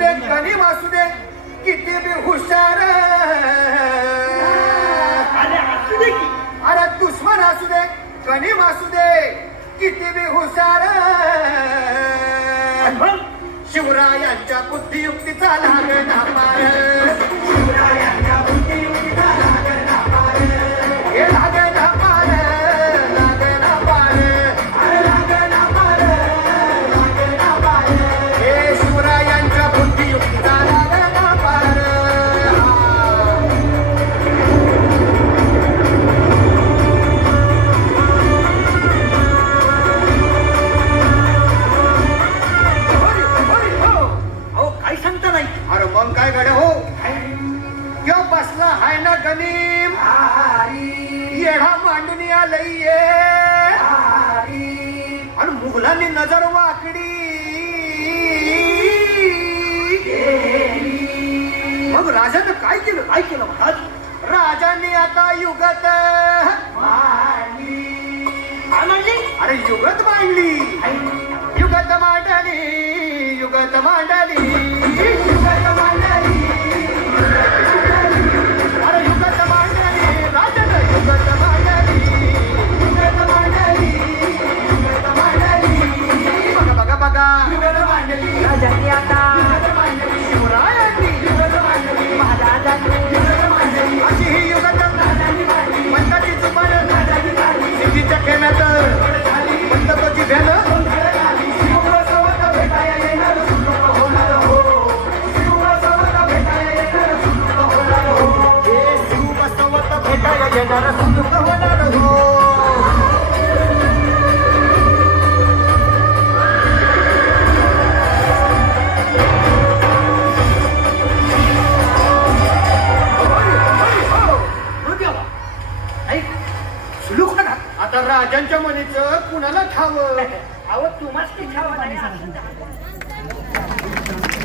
दे गणिम असू दे किती बी हुशार अरे दुश्मन असू दे गणिम असू दे किती बी हुशार शिवरायांच्या बुद्धियुक्तीचा लागणा पार शिवरायांच्या बुद्धियुक्तीचा लागणा पार हे लागणा पार लागणा पार लागणा पार लागणा पार हे शिवरायांच्या बुद्धियुक्तीचा लागणा पार अरे मग काय गड्या हो क्यों बसला हाय ना गणिम येढा मांडणी आलंय आणि मुघलांनी नजर वाकडी मग राजानं काय केलं महाराज राजांनी आता युगत मांडली अरे युगत मांडली युगत मांडली युगत मांडली युगत मांडली अरे युगत मांडली राजानं युगत मांडली युगत मांडली युगत मांडली बघा बघा बघा युगत मांडली राजांनी आता युगत मांडली शिवरायांनी युगत मांडली महाराजांनी युगत मांडली अशी ही युगत मांडली मंदाची जुबान सिद्धीच्या खेळण्यात मंदकोची भ्यान येणारा सुख होणार हो आता राजांच्या मनीचं कुणाला ठावं अहो तुम्हाला ठाव नाही